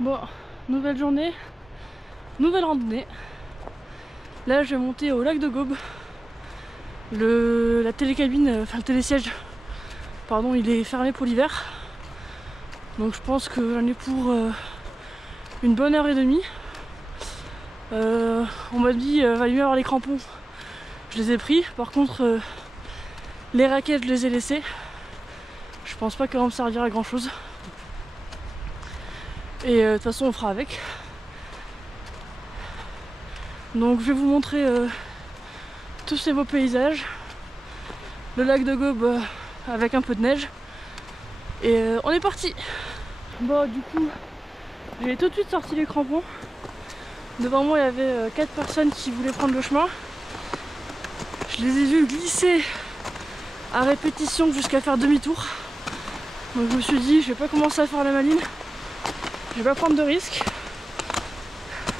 Bon, nouvelle journée, nouvelle randonnée. Là je vais monter au lac de Gaume. La télécabine, enfin le télésiège, pardon, il est fermé pour l'hiver. Donc je pense que j'en ai pour une bonne heure et demie. On m'a dit va mieux avoir les crampons. Je les ai pris. Par contre les raquettes je les ai laissées. Je pense pas qu'elles vont me servir à grand chose. Et de toute façon on fera avec. Donc je vais vous montrer tous ces beaux paysages. Le lac de Gaume avec un peu de neige. Et on est parti. Bon du coup j'ai tout de suite sorti les crampons. Devant moi il y avait 4 personnes qui voulaient prendre le chemin. Je les ai vus glisser à répétition jusqu'à faire demi-tour. Donc je me suis dit je vais pas commencer à faire la maline. Je vais pas prendre de risques.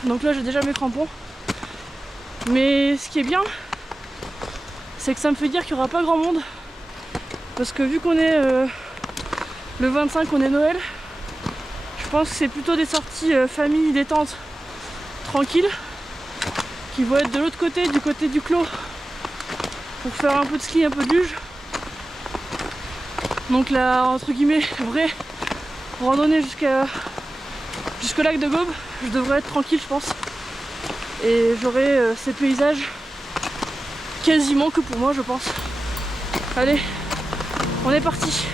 Donc là j'ai déjà mes crampons. Mais ce qui est bien, c'est que ça me fait dire qu'il n'y aura pas grand monde. Parce que vu qu'on est le 25, on est Noël, je pense que c'est plutôt des sorties famille, détente, tranquille, qui vont être de l'autre côté, du côté du clos, pour faire un peu de ski, un peu de luge. Donc là, entre guillemets, vraie randonnée jusqu'au lac de Gaume, je devrais être tranquille, je pense. Et j'aurai ces paysages quasiment que pour moi, je pense. Allez, on est parti.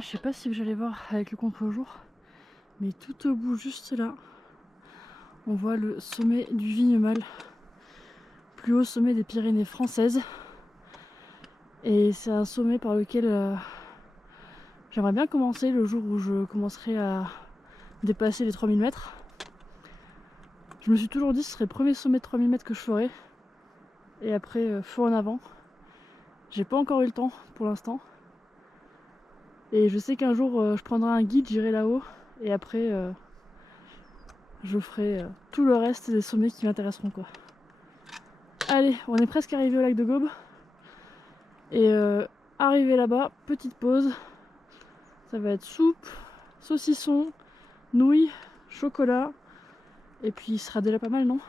Je sais pas si vous allez voir avec le contre-jour, mais tout au bout, juste là, on voit le sommet du Vignemale, plus haut sommet des Pyrénées françaises. Et c'est un sommet par lequel j'aimerais bien commencer le jour où je commencerai à dépasser les 3000 mètres. Je me suis toujours dit que ce serait le premier sommet de 3000 mètres que je ferais. Et après, feu en avant. J'ai pas encore eu le temps pour l'instant. Et je sais qu'un jour je prendrai un guide, j'irai là-haut et après je ferai tout le reste des sommets qui m'intéresseront quoi. Allez, on est presque arrivé au lac de Gaume. Et arrivé là-bas, petite pause. Ça va être soupe, saucisson, nouilles, chocolat. Et puis il sera déjà pas mal, non?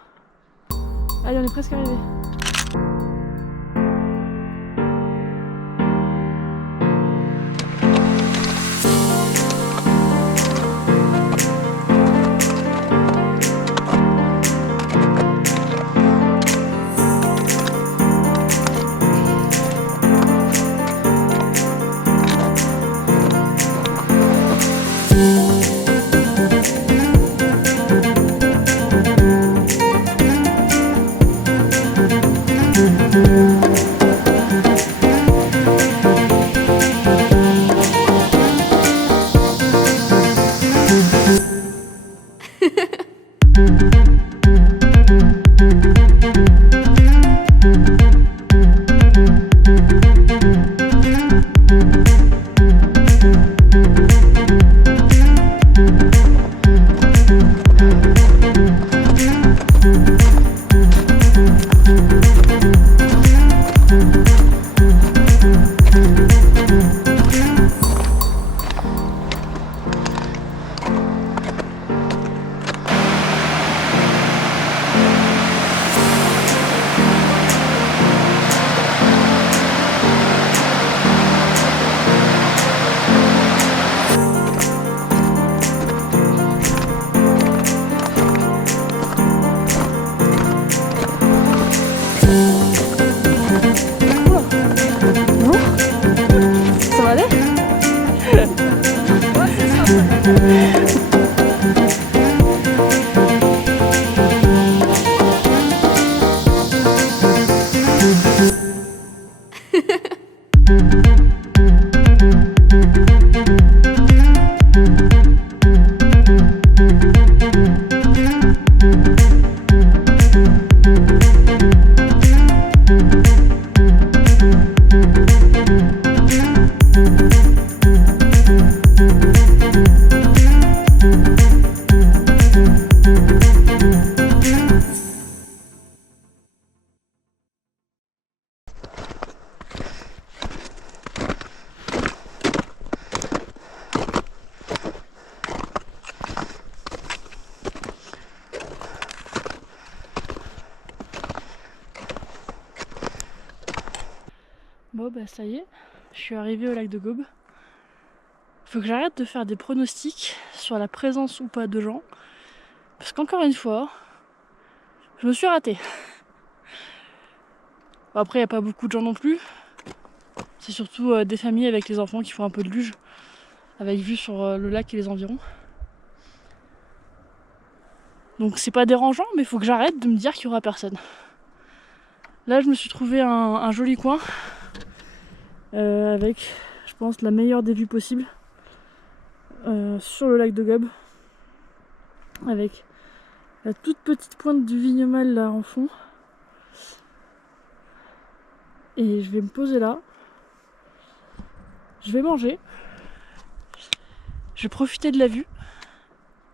Allez, on est presque arrivé. Bon bah ça y est, je suis arrivée au lac de Gaume. Faut que j'arrête de faire des pronostics sur la présence ou pas de gens. Parce qu'encore une fois, je me suis ratée. Bon, après il n'y a pas beaucoup de gens non plus. C'est surtout des familles avec les enfants qui font un peu de luge. Avec vue sur le lac et les environs. Donc c'est pas dérangeant, mais il faut que j'arrête de me dire qu'il y aura personne. Là je me suis trouvé un joli coin. Avec, je pense, la meilleure des vues possibles. Sur le lac de Gaume. Avec la toute petite pointe du Vignemale là en fond. Et je vais me poser là. Je vais manger. Je vais profiter de la vue.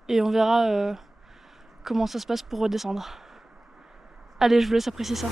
Et on verra comment ça se passe pour redescendre. Allez, je vous laisse apprécier ça.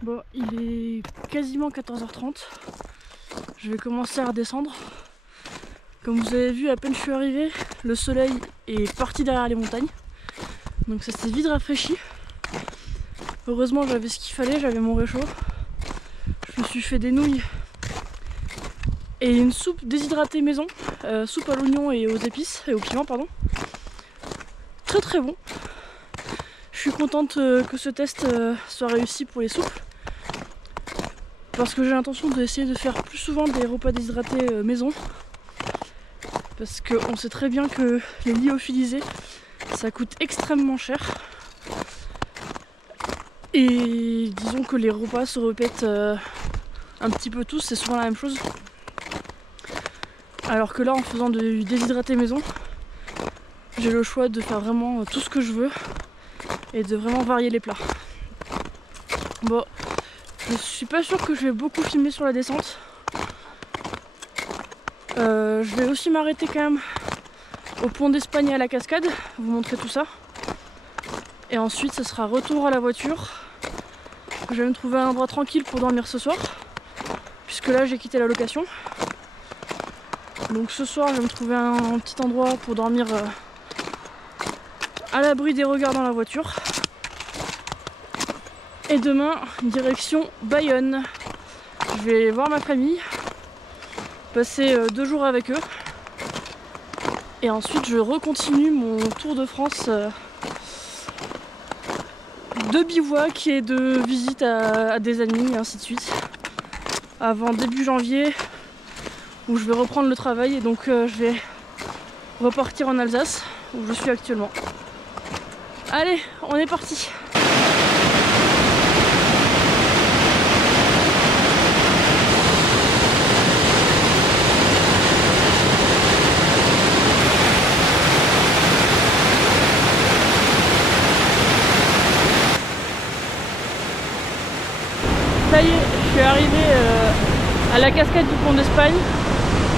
Bon, il est quasiment 14h30. Je vais commencer à redescendre. Comme vous avez vu, à peine je suis arrivée, le soleil est parti derrière les montagnes. Donc ça s'est vite rafraîchi. Heureusement j'avais ce qu'il fallait, j'avais mon réchaud. je me suis fait des nouilles et une soupe déshydratée maison, soupe à l'oignon et aux épices, et au piment pardon. Très très bon. Je suis contente que ce test soit réussi pour les soupes. Parce que j'ai l'intention d'essayer de faire plus souvent des repas déshydratés maison. Parce qu'on sait très bien que les lyophilisés, ça coûte extrêmement cher. Et disons que les repas se répètent un petit peu tous, c'est souvent la même chose. Alors que là, en faisant du déshydraté maison, j'ai le choix de faire vraiment tout ce que je veux et de vraiment varier les plats. Bon, je suis pas sûre que je vais beaucoup filmer sur la descente. Je vais aussi m'arrêter quand même au pont d'Espagne et à la cascade, vous montrer tout ça. Et ensuite, ce sera retour à la voiture. Je vais me trouver un endroit tranquille pour dormir ce soir, puisque là j'ai quitté la location. Donc ce soir, je vais me trouver un petit endroit pour dormir à l'abri des regards dans la voiture. Et demain, direction Bayonne. Je vais voir ma famille, passer 2 jours avec eux. Et ensuite, je recontinue mon tour de France de bivouac et de visite à des amis, et ainsi de suite. Avant début janvier, où je vais reprendre le travail. Et donc, je vais repartir en Alsace, où je suis actuellement. Allez, on est parti! Ça y est, je suis arrivée à la cascade du pont d'Espagne.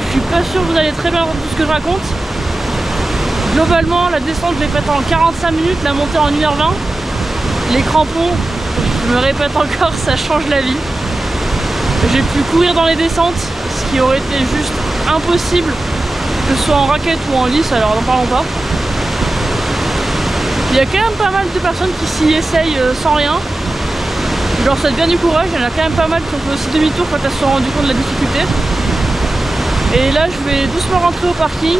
Je suis pas sûre que vous allez très bien voir tout ce que je raconte. Globalement, la descente, je l'ai faite en 45 minutes, la montée en 1h20. Les crampons, je me répète encore, ça change la vie. J'ai pu courir dans les descentes, ce qui aurait été juste impossible, que ce soit en raquette ou en lice, alors n'en parlons pas. Il y a quand même pas mal de personnes qui s'y essayent sans rien. Genre ça devient du courage, il y en a quand même pas mal qui ont fait aussi demi-tour quand elles se sont rendues compte de la difficulté. Et là je vais doucement rentrer au parking.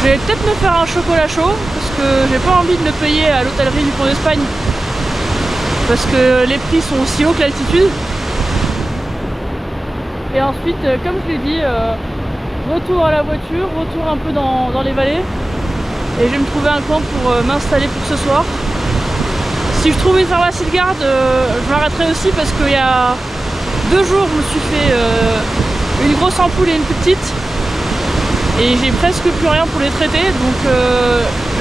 Je vais peut-être me faire un chocolat chaud parce que j'ai pas envie de le payer à l'hôtellerie du pont d'Espagne parce que les prix sont aussi hauts que l'altitude. Et ensuite, comme je l'ai dit, retour à la voiture, retour un peu dans les vallées. Et je vais me trouver un coin pour m'installer pour ce soir. Si je trouve une pharmacie de garde, je m'arrêterai aussi parce qu'il y a 2 jours, je me suis fait une grosse ampoule et une plus petite. Et j'ai presque plus rien pour les traiter. Donc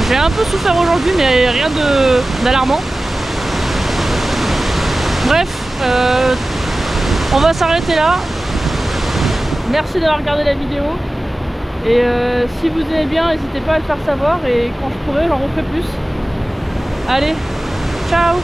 j'ai un peu souffert aujourd'hui, mais rien d'alarmant. Bref, on va s'arrêter là. Merci d'avoir regardé la vidéo. Et si vous aimez bien, n'hésitez pas à le faire savoir. Et quand je pourrai, j'en referai plus. Allez! Ciao!